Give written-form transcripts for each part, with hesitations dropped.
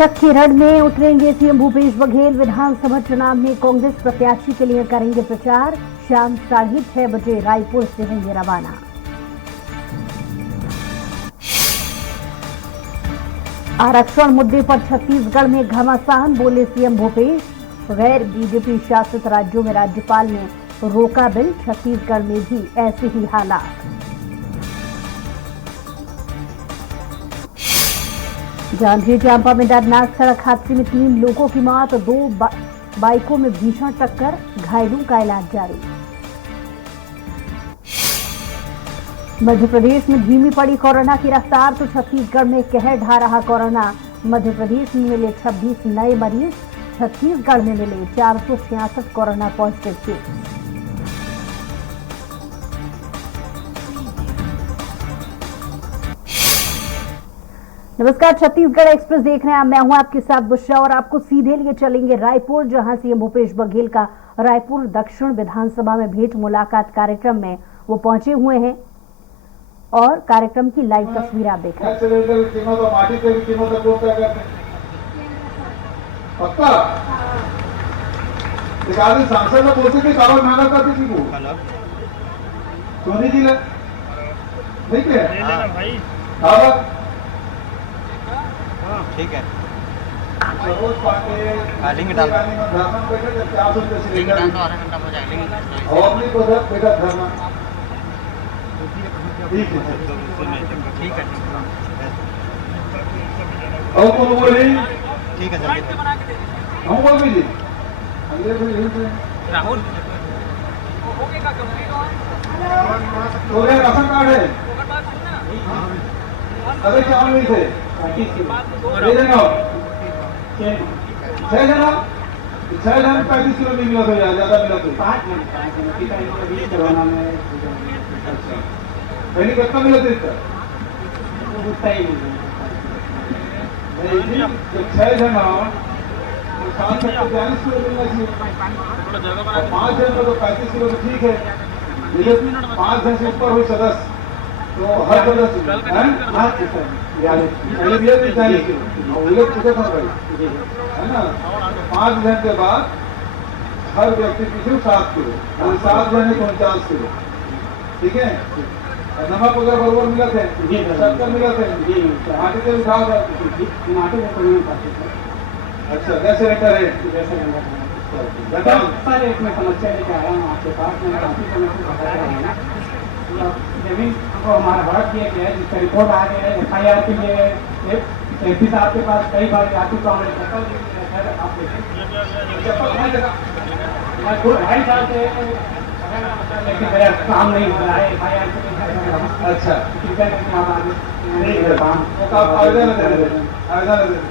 केरल में उतरेंगे सीएम भूपेश बघेल। विधानसभा चुनाव में कांग्रेस प्रत्याशी के लिए करेंगे प्रचार। शाम 6:30 बजे रायपुर से होंगे रवाना। आरक्षण मुद्दे पर छत्तीसगढ़ में घमासान, बोले सीएम भूपेश। गैर बीजेपी शासित राज्यों में राज्यपाल ने रोका बिल, छत्तीसगढ़ में भी ऐसे ही हालात। जांजगीर चांपा में दर्दनाक सड़क हादसे में 3 लोगों की मौत, 2 बाइकों में भीषण टक्कर, घायलों का इलाज जारी। मध्य प्रदेश में धीमी पड़ी कोरोना की रफ्तार, तो छत्तीसगढ़ में कहर ढा रहा कोरोना। मध्य प्रदेश में मिले 26 नए मरीज, छत्तीसगढ़ में मिले 466 कोरोना पॉजिटिव केस। नमस्कार, छत्तीसगढ़ एक्सप्रेस देख रहे हैं। मैं हूं आपके साथ बुशरा और आपको सीधे लिए चलेंगे रायपुर, जहां सीएम भूपेश बघेल का रायपुर दक्षिण विधानसभा में भेंट मुलाकात कार्यक्रम में वो पहुंचे हुए हैं और कार्यक्रम की लाइव तस्वीर आप देख रहे हैं। ठीक है, लिंक डाल लिंक डाल दो, आधा घंटा हो जाएगा। ठीक है, और कौन बोली? ठीक है, जल्दी हम बोल भी राहुल तो राशन कार्ड है। अरे क्या नहीं थे 6 जन 35 किलो नहीं मिला था, ज्यादा मिला तो 5 पहले कितना मिला था इसका? 6 जन 40 किलो मिलना चाहिए। 5 जन में तो 35 किलो तो ठीक है, लेकिन 5 जन से ऊपर हुई सदस्य तो हर सदस्य है ना। 5 जन के बाद हर व्यक्ति पीछे 7 किलो, 7 जन 49 किलो, ठीक है। नमक वगैरह बरबर मिला थे, शक्कर मिला थे, माटी से उठाओ माटी में। अच्छा, गैस सिलेंडर है। सर एक मैं समस्या लेके आया हूँ आपके पास। मैंने काफी समय से बताया है जमीन को हमारा हड़प किया गया है, जिसका रिपोर्ट आ गया है। FIR के लिए MP साहब के पास कई बार जा चुका हूँ। आप मैं 2-2.5 साल से लेकिन मेरा काम नहीं हो रहा है। FIR अच्छा,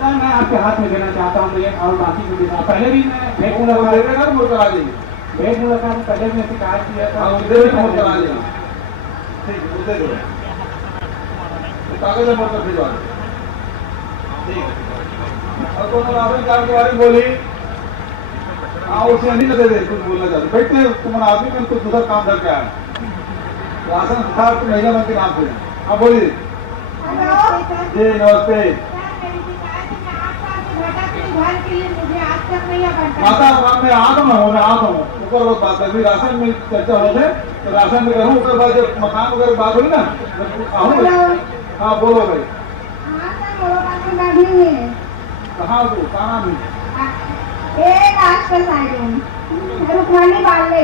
मैं आपके हाथ में देना चाहता हूँ ये, और बाकी भी पहले भी मैं भेंट मुलाकात पहले भी शिकायत किया था। कागज मोटर भिजवा दो, ठीक है। और तो राशन कार्ड के बारे में बोली, हाँ उसे नहीं लगे दे, कुछ बोलना चाहते बैठते तुम्हारा आदमी में कुछ दूसरा काम करके आया। राशन कार्ड तो महिला बैंक के नाम पे। हाँ बोलिए जी, नमस्ते। माता मैं आता हूँ ऊपर बहुत बात है, राशन में चर्चा हो जाए तो राशन में करूँ, उसके बाद जब मकान वगैरह बात होगी ना हाँ बोलो भाई। कहाँ हो, कहाँ नाम है? रुकवानी बाले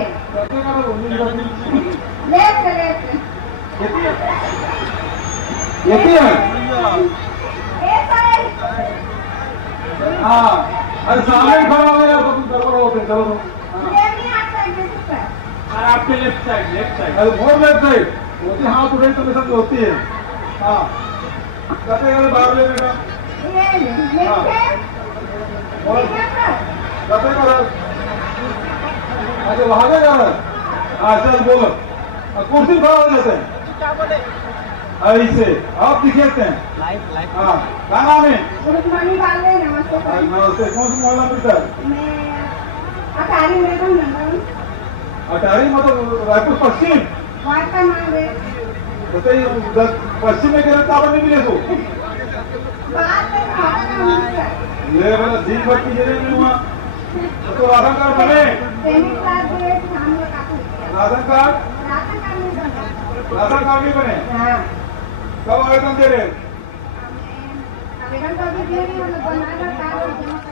यही है। हाँ, अरे सामने खड़ा हो गया तो तुम गड़बड़ होते। चलो आपके लेफ्ट साइड अरे बहुत लेफ्ट साइड होती, हाथ उठे तो समझ होती है। हाँ कहते हैं बाहर लेने का कहते कर। अच्छा वहां से जा रहा है। हाँ चल बोलो, कुर्सी खड़ा हो जाते हैं ऐसे आप दिखेते हैं। हाँ क्या नाम है? नमस्ते, कौन सी मोहल्ला मिलता है? अटारी मतलब रायपुर पश्चिम। बताइए पश्चिम में गिरफ्तार नहीं मिले तो बात में खाना का मिलता ले बोला दिन भर की जगह नहीं हुआ तो राशन कार्ड बने सेमी क्लास ग्रेड हम लोग काफी राशन कार्ड नहीं बना राशन कार्ड नहीं बने हाँ कब आवेदन दे रहे आवेदन तो अभी दिए नहीं हम लोग बनाकर कार्ड जमा कर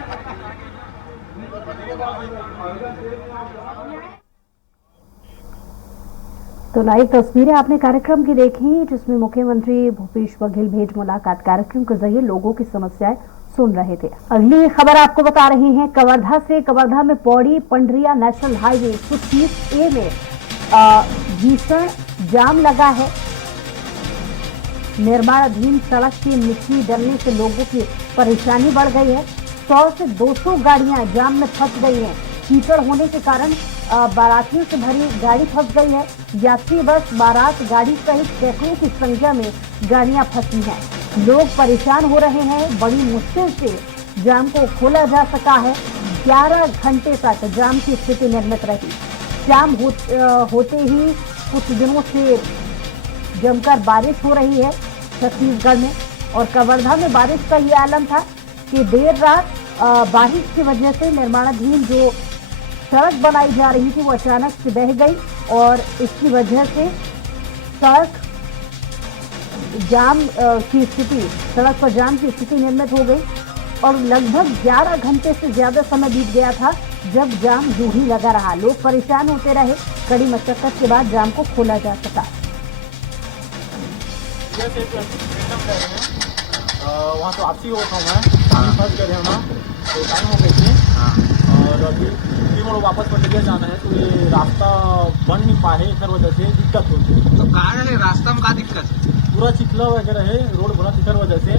तो लाइव तस्वीरें आपने कार्यक्रम की देखी जिसमें मुख्यमंत्री भूपेश बघेल भेंट मुलाकात कार्यक्रम के जरिए लोगों की समस्याएं सुन रहे थे। अगली खबर आपको बता रहे हैं कवर्धा से। कवर्धा में Pauri Pandariya national highway 130A में भीषण जाम लगा है। निर्माणाधीन सड़क की मिट्टी डलने से लोगों की परेशानी बढ़ गई है। 100 से 200 गाड़ियां जाम में फंस गई हैं। कीचड़ होने के कारण बारातियों से भरी गाड़ी फंस गई है। यात्री बस, बारात गाड़ी सहित सैकड़ों की संख्या में गाड़ियां फंसी हैं। लोग परेशान हो रहे हैं। बड़ी मुश्किल से जाम को खोला जा सका है। 11 घंटे तक जाम की स्थिति निर्मित रही। जाम होते ही कुछ दिनों से जमकर बारिश हो रही है छत्तीसगढ़ में, और कवर्धा में बारिश का ये आलम था कि देर रात बारिश की वजह से निर्माणाधीन जो सड़क बनाई जा रही थी वो अचानक से बह गई और इसकी वजह से सड़क जाम की स्थिति सड़क पर जाम की स्थिति निर्मित हो गई और लगभग 11 घंटे से ज्यादा समय बीत गया था जब जाम यूं ही लगा रहा। लोग परेशान होते रहे। कड़ी मशक्कत के बाद जाम को खोला जा सका। वहाँ तो आपसी होता हूँ मैं फंस गए हैं ना, तो टाइम हो गई थी और अभी फिर वापस पंडरिया जाना है तो ये रास्ता बन नहीं पाए इधर वजह से दिक्कत होती है। तो कहाँ है रास्ता में क्या दिक्कत है? पूरा चिखला वगैरह है, रोड बना इधर वजह से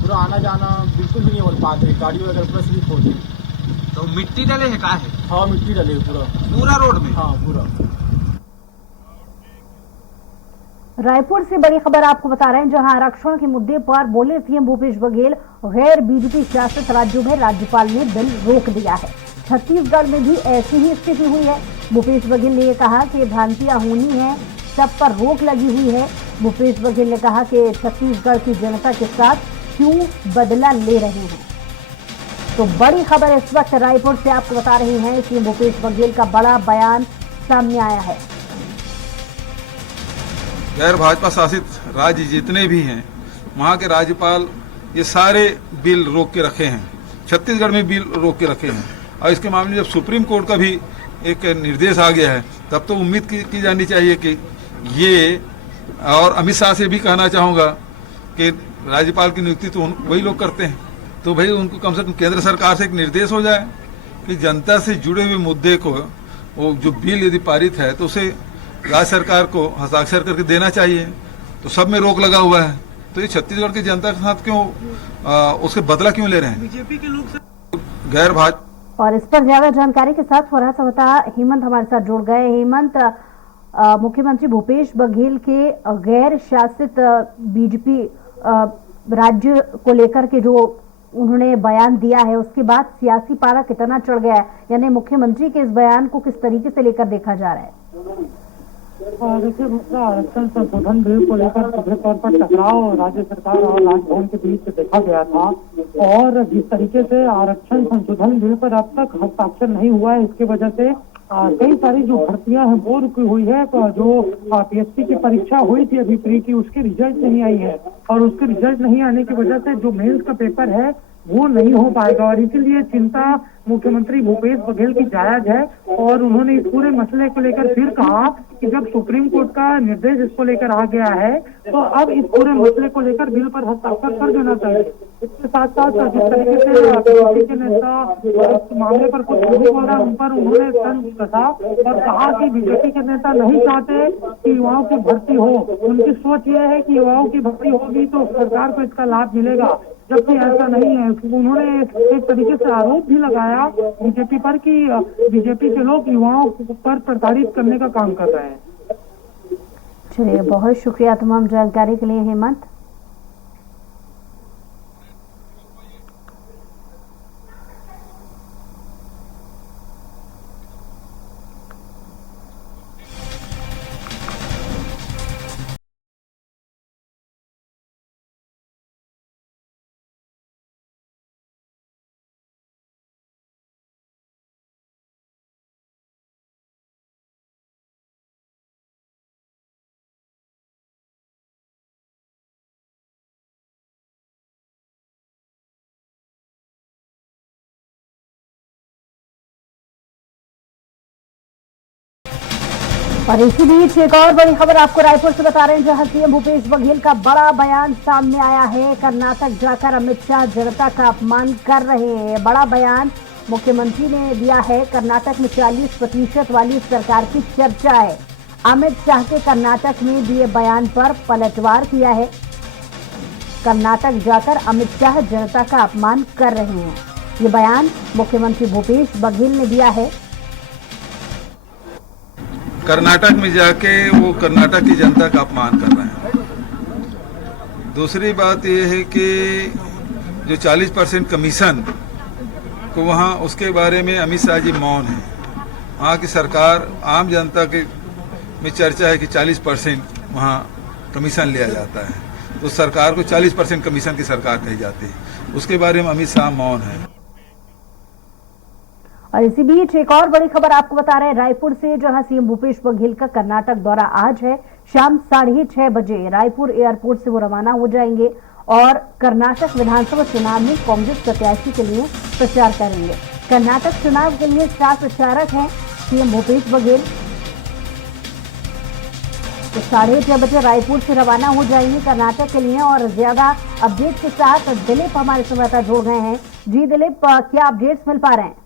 पूरा आना जाना बिल्कुल भी नहीं हो पाते, गाड़ी वगैरह पूरा स्लिप होती है। तो मिट्टी डले है, कहाँ है? हाँ मिट्टी डले पूरा पूरा रोड में? हाँ पूरा। रायपुर से बड़ी खबर आपको बता रहे हैं जहां आरक्षण के मुद्दे पर बोले सीएम भूपेश बघेल, गैर बीजेपी शासित राज्यों में राज्यपाल ने बिल रोक दिया है। छत्तीसगढ़ में भी ऐसी ही स्थिति हुई है। भूपेश बघेल ने कहा कि भ्रांतियां होनी है, सब पर रोक लगी हुई है। भूपेश बघेल ने कहा कि छत्तीसगढ़ की जनता के साथ क्यों बदला ले रहे हैं। तो बड़ी खबर इस वक्त रायपुर से आपको बता रहे हैं, सीएम भूपेश बघेल का बड़ा बयान सामने आया है। गैर भाजपा शासित राज्य जितने भी हैं वहाँ के राज्यपाल ये सारे बिल रोक के रखे हैं। छत्तीसगढ़ में बिल रोक के रखे हैं और इसके मामले में जब सुप्रीम कोर्ट का भी एक निर्देश आ गया है तब तो उम्मीद की जानी चाहिए कि ये, और अमित शाह से भी कहना चाहूँगा कि राज्यपाल की नियुक्ति तो वही लोग करते हैं, तो भाई उनको कम से कम केंद्र सरकार से एक निर्देश हो जाए कि जनता से जुड़े हुए मुद्दे को, वो जो बिल यदि पारित है तो उसे राज्य सरकार को हस्ताक्षर करके देना चाहिए। तो सब में रोक लगा हुआ है, तो ये छत्तीसगढ़ की जनता के साथ क्यों उसके बदला क्यों ले रहे हैं बीजेपी के लोग? गैर भाजपा। और इस पर ज्यादा जानकारी के साथ फरहाद सवता हेमंत हमारे साथ जुड़ गए। हेमंत, मुख्यमंत्री भूपेश बघेल के गैर शासित बीजेपी राज्य को लेकर के जो उन्होंने बयान दिया है उसके बाद सियासी पारा कितना चढ़ गया है, यानी मुख्यमंत्री के इस बयान को किस तरीके से लेकर देखा जा रहा है? देखिए, मुद्दा आरक्षण संशोधन बिल को लेकर सीधे तौर पर टकराव राज्य सरकार और राजभवन के बीच देखा गया था और जिस तरीके से आरक्षण संशोधन बिल पर अब तक हस्ताक्षर नहीं हुआ है, इसकी वजह से कई सारी जो भर्तियां हैं वो रुकी हुई है। जो पीएससी की परीक्षा हुई थी अभी प्री की, उसकी रिजल्ट नहीं आई है और उसके रिजल्ट नहीं आने की वजह से जो मेंस का पेपर है वो नहीं हो पाएगा और इसीलिए चिंता मुख्यमंत्री भूपेश बघेल की जायज है। और उन्होंने इस पूरे मसले को लेकर फिर कहा कि जब सुप्रीम कोर्ट का निर्देश इसको लेकर आ गया है तो अब इस पूरे मसले को लेकर बिल पर हस्ताक्षर कर देना चाहिए। इसके साथ साथ जिस तरीके से बीजेपी के नेता इस मामले पर कुछ नहीं बोल रहा, उन पर उन्होंने तंज कसा और कहा कि बीजेपी के नेता नहीं चाहते कि युवाओं की भर्ती हो। उनकी सोच ये है कि युवाओं की भर्ती होगी तो सरकार को इसका लाभ मिलेगा, जबकि ऐसा नहीं है। उन्होंने एक तरीके से आरोप भी लगाया बीजेपी पर कि बीजेपी के लोग युवाओं पर प्रताड़ित करने का काम कर रहे हैं। चलिए, बहुत शुक्रिया तमाम जानकारी के लिए हेमंत। और इसी बीच एक और बड़ी खबर आपको रायपुर से बता रहे हैं, जहां सीएम भूपेश बघेल का बड़ा बयान सामने आया है। कर्नाटक जाकर अमित शाह जनता का अपमान कर रहे हैं। बड़ा बयान मुख्यमंत्री ने दिया है। कर्नाटक में 40% वाली सरकार की चर्चा है। अमित शाह के कर्नाटक में दिए बयान पर पलटवार किया है। कर्नाटक जाकर अमित शाह जनता का अपमान कर रहे हैं, ये बयान मुख्यमंत्री भूपेश बघेल ने दिया है। कर्नाटक में जाके वो कर्नाटक की जनता का अपमान कर रहे हैं। दूसरी बात ये है कि जो 40% कमीशन को वहाँ, उसके बारे में अमित शाह जी मौन है। वहाँ की सरकार, आम जनता के में चर्चा है कि 40% वहाँ कमीशन लिया जाता है, तो सरकार को 40% कमीशन की सरकार कही जाती है, उसके बारे में अमित शाह मौन है। और इसी बीच एक और बड़ी खबर आपको बता रहे हैं रायपुर से, जहां सीएम भूपेश बघेल का कर्नाटक दौरा आज है। शाम 6:30 बजे रायपुर एयरपोर्ट से वो रवाना हो जाएंगे और कर्नाटक विधानसभा चुनाव में कांग्रेस प्रत्याशी के लिए प्रचार करेंगे। कर्नाटक चुनाव के लिए स्टार प्रचारक हैं सीएम भूपेश बघेल। तो 6:30 बजे रायपुर से रवाना हो जाएंगे कर्नाटक के लिए। और ज्यादा अपडेट के साथ दिलीप हमारे संवाददाता जुड़ गए हैं। जी दिलीप, क्या अपडेट्स मिल पा रहे हैं?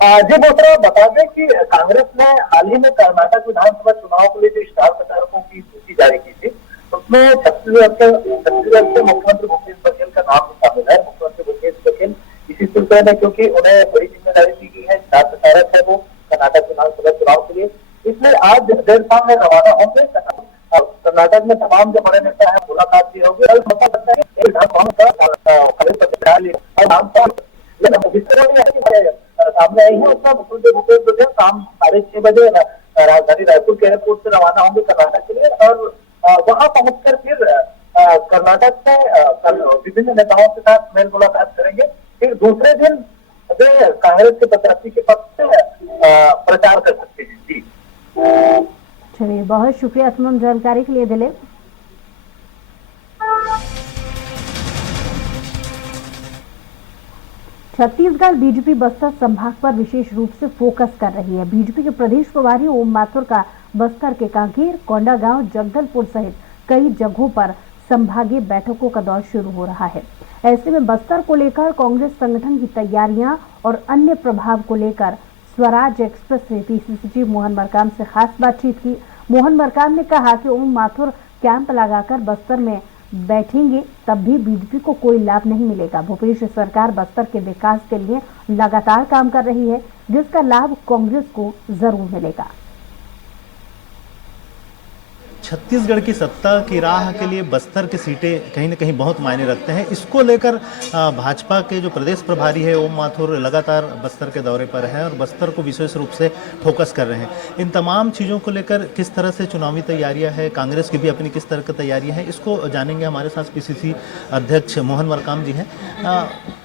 जी बोतरा, बता दें कि कांग्रेस ने हाल ही में कर्नाटक विधानसभा चुनाव के लिए जो स्टार प्रचारकों की सूची जारी की थी, उसमें छत्तीसगढ़ से मुख्यमंत्री भूपेश बघेल का नाम शामिल है। मुख्यमंत्री भूपेश बघेल इसी सिलसिले में, क्योंकि उन्हें बड़ी जिम्मेदारी दी गई है, स्टार प्रचारक है वो कर्नाटक विधानसभा चुनाव के लिए, इसलिए आज देर शाम में रवाना होंगे। कर्नाटक में तमाम जो बड़े नेता है मुलाकात भी होगी और सामने आई है। उसका मुख्यमंत्री भूपेश बघेल शाम 6:30 बजे राजधानी रायपुर के एयरपोर्ट से रवाना होंगे कर्नाटक के लिए और वहां पहुंचकर फिर कर्नाटक में विभिन्न नेताओं के साथ मेल मुलाकात करेंगे। फिर दूसरे दिन वे कांग्रेस के प्रत्याशी के पक्ष से प्रचार कर सकते हैं। जी चलिए, बहुत शुक्रिया तमाम जानकारी के लिए दिलीप। छत्तीसगढ़ बीजेपी बस्तर संभाग पर विशेष रूप से फोकस कर रही है। बीजेपी के प्रदेश प्रभारी ओम माथुर का बस्तर के कांकेर, कोंडागांव, जगदलपुर सहित कई जगहों पर संभागीय बैठकों का दौर शुरू हो रहा है। ऐसे में बस्तर को लेकर कांग्रेस संगठन की तैयारियां और अन्य प्रभाव को लेकर स्वराज एक्सप्रेस ने पीसीसी चीफ मोहन मरकाम से खास बातचीत की। मोहन मरकाम ने कहा कि ओम माथुर कैंप लगाकर बस्तर में बैठेंगे तब भी बीजेपी को कोई लाभ नहीं मिलेगा। भूपेश सरकार बस्तर के विकास के लिए लगातार काम कर रही है, जिसका लाभ कांग्रेस को जरूर मिलेगा। छत्तीसगढ़ की सत्ता की राह के लिए बस्तर की सीटें कहीं न कहीं बहुत मायने रखते हैं। इसको लेकर भाजपा के जो प्रदेश प्रभारी है ओम माथुर लगातार बस्तर के दौरे पर हैं और बस्तर को विशेष रूप से फोकस कर रहे हैं। इन तमाम चीज़ों को लेकर किस तरह से चुनावी तैयारियां है, कांग्रेस की भी अपनी किस तरह की तैयारियां हैं, इसको जानेंगे। हमारे साथ पीसीसी अध्यक्ष मोहन मरकाम जी हैं।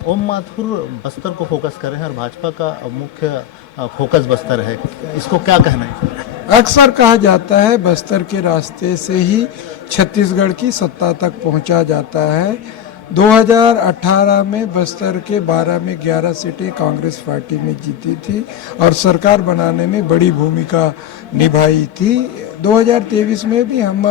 ओम माथुर बस्तर को फोकस कर रहे हैं और भाजपा का मुख्य फोकस बस्तर है, इसको क्या कहना है? अक्सर कहा जाता है बस्तर के रास्ते से ही छत्तीसगढ़ की सत्ता तक पहुंचा जाता है। 2018 में बस्तर के 12 में 11 सीटें कांग्रेस पार्टी ने जीती थी और सरकार बनाने में बड़ी भूमिका निभाई थी। 2023 में भी हम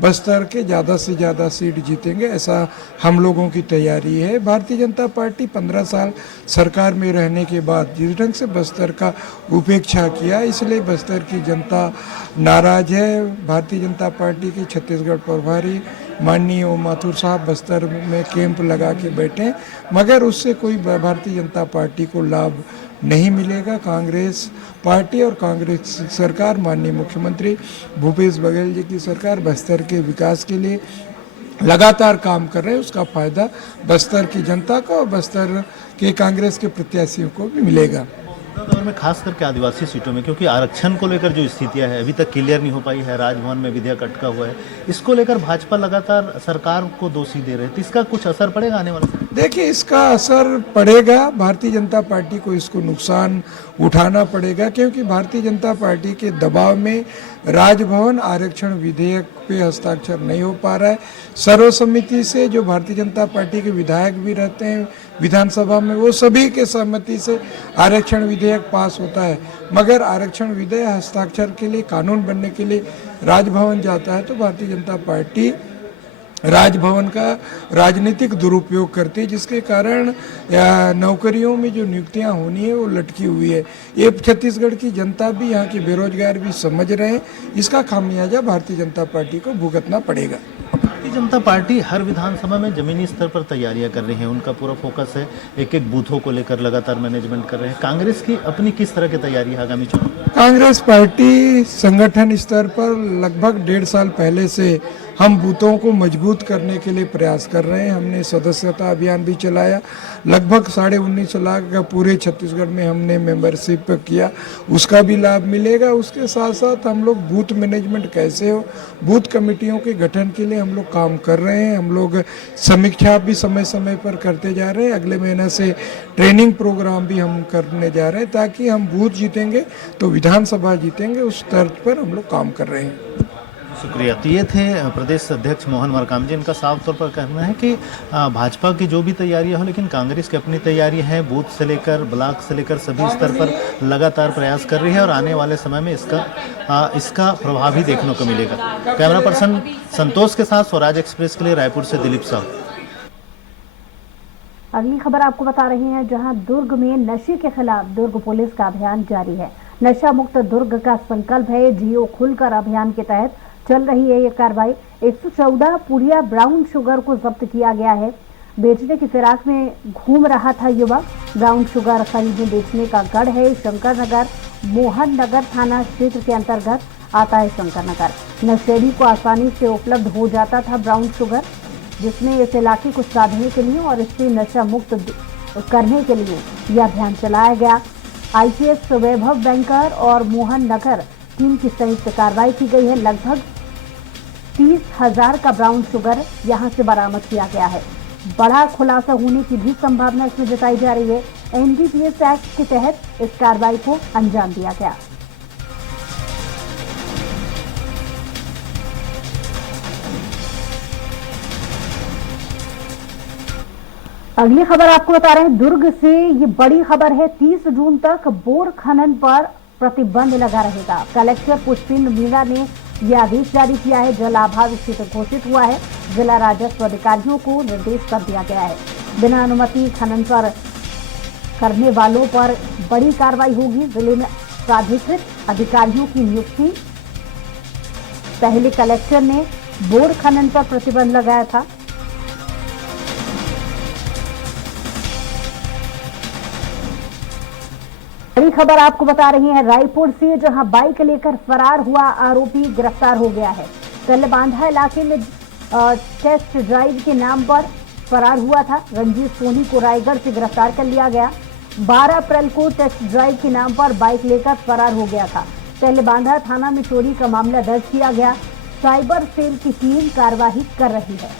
बस्तर के ज़्यादा से ज़्यादा सीट जीतेंगे, ऐसा हम लोगों की तैयारी है। भारतीय जनता पार्टी 15 साल सरकार में रहने के बाद जिस ढंग से बस्तर का उपेक्षा किया, इसलिए बस्तर की जनता नाराज है। भारतीय जनता पार्टी के छत्तीसगढ़ प्रभारी माननीय ओम माथुर साहब बस्तर में कैंप लगा के बैठे, मगर उससे कोई भारतीय जनता पार्टी को लाभ नहीं मिलेगा। कांग्रेस पार्टी और कांग्रेस सरकार, माननीय मुख्यमंत्री भूपेश बघेल जी की सरकार बस्तर के विकास के लिए लगातार काम कर रहे हैं। उसका फायदा बस्तर की जनता को और बस्तर के कांग्रेस के प्रत्याशियों को भी मिलेगा। दौर में खास करके आदिवासी सीटों में, क्योंकि आरक्षण को लेकर जो स्थितियां हैं अभी तक क्लियर नहीं हो पाई है, राजभवन में विधेयक अटका हुआ है, इसको लेकर भाजपा लगातार सरकार को दोषी दे रहे थे। इसका कुछ असर पड़ेगा आने वाले? देखिए, इसका असर पड़ेगा। भारतीय जनता पार्टी को इसको नुकसान उठाना पड़ेगा, क्योंकि भारतीय जनता पार्टी के दबाव में राजभवन आरक्षण विधेयक पे हस्ताक्षर नहीं हो पा रहा है। सर्वसम्मति से जो भारतीय जनता पार्टी के विधायक भी रहते हैं विधानसभा में, वो सभी के सहमति से आरक्षण विधेयक पास होता है। मगर आरक्षण विधेयक हस्ताक्षर के लिए, कानून बनने के लिए राजभवन जाता है तो भारतीय जनता पार्टी राजभवन का राजनीतिक दुरुपयोग करती है, जिसके कारण नौकरियों में जो नियुक्तियां होनी है वो लटकी हुई है। ये छत्तीसगढ़ की जनता भी, यहाँ के बेरोजगार भी समझ रहे हैं। इसका खामियाजा भारतीय जनता पार्टी को भुगतना पड़ेगा। भारतीय जनता पार्टी हर विधानसभा में जमीनी स्तर पर तैयारियां कर रही है, उनका पूरा फोकस है एक एक बूथों को लेकर लगातार मैनेजमेंट कर रहे हैं। कांग्रेस की अपनी किस तरह की तैयारी है आगामी चुनाव? कांग्रेस पार्टी संगठन स्तर पर लगभग 1.5 साल पहले से हम बूथों को मजबूत करने के लिए प्रयास कर रहे हैं। हमने सदस्यता अभियान भी चलाया, लगभग 19.5 लाख का पूरे छत्तीसगढ़ में हमने मेंबरशिप किया, उसका भी लाभ मिलेगा। उसके साथ साथ हम लोग बूथ मैनेजमेंट कैसे हो, बूथ कमेटियों के गठन के लिए हम लोग काम कर रहे हैं। हम लोग समीक्षा भी समय समय पर करते जा रहे हैं। अगले महीने से ट्रेनिंग प्रोग्राम भी हम करने जा रहे हैं, ताकि हम बूथ जीतेंगे तो विधानसभा जीतेंगे, उस तर्ज पर हम लोग काम कर रहे हैं। शुक्रिया। तो ये थे प्रदेश अध्यक्ष मोहन मरकाम जी। इनका साफ तौर पर कहना है कि भाजपा की जो भी तैयारियां हो, लेकिन कांग्रेस की अपनी तैयारी है, बूथ से लेकर ब्लॉक से लेकर सभी स्तर पर लगातार प्रयास कर रही है और आने वाले समय में इसका प्रभाव ही देखने को मिलेगा। कैमरा पर्सन संतोष के साथ स्वराज एक्सप्रेस के लिए रायपुर से दिलीप साहू। अगली खबर आपको बता रहे हैं, जहां दुर्ग में नशे के खिलाफ दुर्ग पुलिस का अभियान जारी है। नशा मुक्त दुर्ग का संकल्प है। जियो खुलकर अभियान के तहत चल रही है ये कार्रवाई। 114 पुड़िया ब्राउन शुगर को जब्त किया गया है। बेचने की फिराक में घूम रहा था युवक। ब्राउन शुगर खरीदने बेचने का गढ़ है शंकर नगर, मोहन नगर थाना क्षेत्र के अंतर्गत आता है शंकर नगर। नशेड़ी को आसानी से उपलब्ध हो जाता था ब्राउन शुगर, जिसमें इस इलाके को साधने के लिए और इससे नशा मुक्त करने के लिए यह अभियान चलाया गया। IPS वैभव बैंकर और मोहन नगर टीम की संयुक्त कार्रवाई की गई है। लगभग 30,000 का ब्राउन शुगर यहां से बरामद किया गया है। बड़ा खुलासा होने की भी संभावना इसमें जताई जा रही है। NDPS एक्ट के तहत इस कार्रवाई को अंजाम दिया गया। अगली खबर आपको बता रहे हैं, दुर्ग से ये बड़ी खबर है। 30 जून तक बोर खनन पर प्रतिबंध लगा रहेगा। कलेक्टर पुष्पिंदर मीणा ने यह आदेश जारी किया है। जल अभाव स्थिति घोषित हुआ है। जिला राजस्व अधिकारियों को निर्देश कर दिया गया है। बिना अनुमति खनन पर करने वालों पर बड़ी कार्रवाई होगी। जिले में प्राधिकृत अधिकारियों की नियुक्ति। पहले कलेक्टर ने बोर खनन पर प्रतिबंध लगाया था। बड़ी खबर आपको बता रही है रायपुर से, जहां बाइक लेकर फरार हुआ आरोपी गिरफ्तार हो गया है। कलबांधा इलाके में टेस्ट ड्राइव के नाम पर फरार हुआ था। रंजीत सोनी को रायगढ़ से गिरफ्तार कर लिया गया। 12 अप्रैल को टेस्ट ड्राइव के नाम पर बाइक लेकर फरार हो गया था। कलबांधा थाना में चोरी का मामला दर्ज किया गया। साइबर सेल की टीम कार्रवाई कर रही है।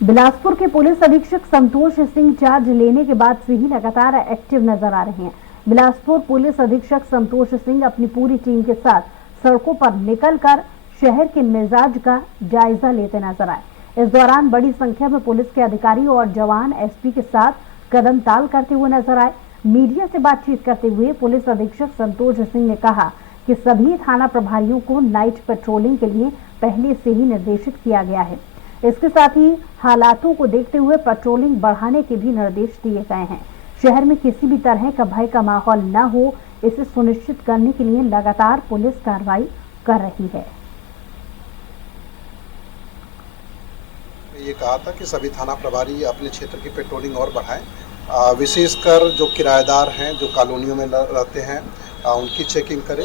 बिलासपुर के पुलिस अधीक्षक संतोष सिंह चार्ज लेने के बाद से ही लगातार एक्टिव नजर आ रहे हैं। बिलासपुर पुलिस अधीक्षक संतोष सिंह अपनी पूरी टीम के साथ सड़कों पर निकलकर शहर के मिजाज का जायजा लेते नजर आए। इस दौरान बड़ी संख्या में पुलिस के अधिकारी और जवान एसपी के साथ कदम ताल करते हुए नजर आए। मीडिया से बातचीत करते हुए पुलिस अधीक्षक संतोष सिंह ने कहा कि सभी थाना प्रभारियों को नाइट पेट्रोलिंग के लिए पहले से ही निर्देशित किया गया है। इसके साथ ही हालातों को देखते हुए पेट्रोलिंग बढ़ाने के भी निर्देश दिए गए हैं। शहर में किसी भी तरह का भय का माहौल न हो, इसे सुनिश्चित करने के लिए लगातार पुलिस कार्रवाई कर रही है। ये कहा था कि सभी थाना प्रभारी अपने क्षेत्र की पेट्रोलिंग और बढ़ाएं, विशेषकर जो किराएदार हैं, जो कॉलोनियों में रहते हैं, उनकी चेकिंग करें।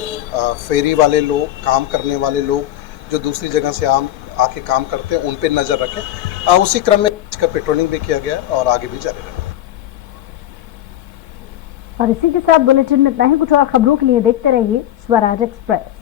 फेरी वाले लोग, काम करने वाले लोग जो दूसरी जगह से आके काम करते हैं, उन पे नज़र रखें। उसी क्रम में इसका पेट्रोलिंग भी किया गया और आगे भी जारी रहेगा। और इसी के साथ बुलेटिन में इतना ही। कुछ और खबरों के लिए देखते रहिए स्वराज एक्सप्रेस।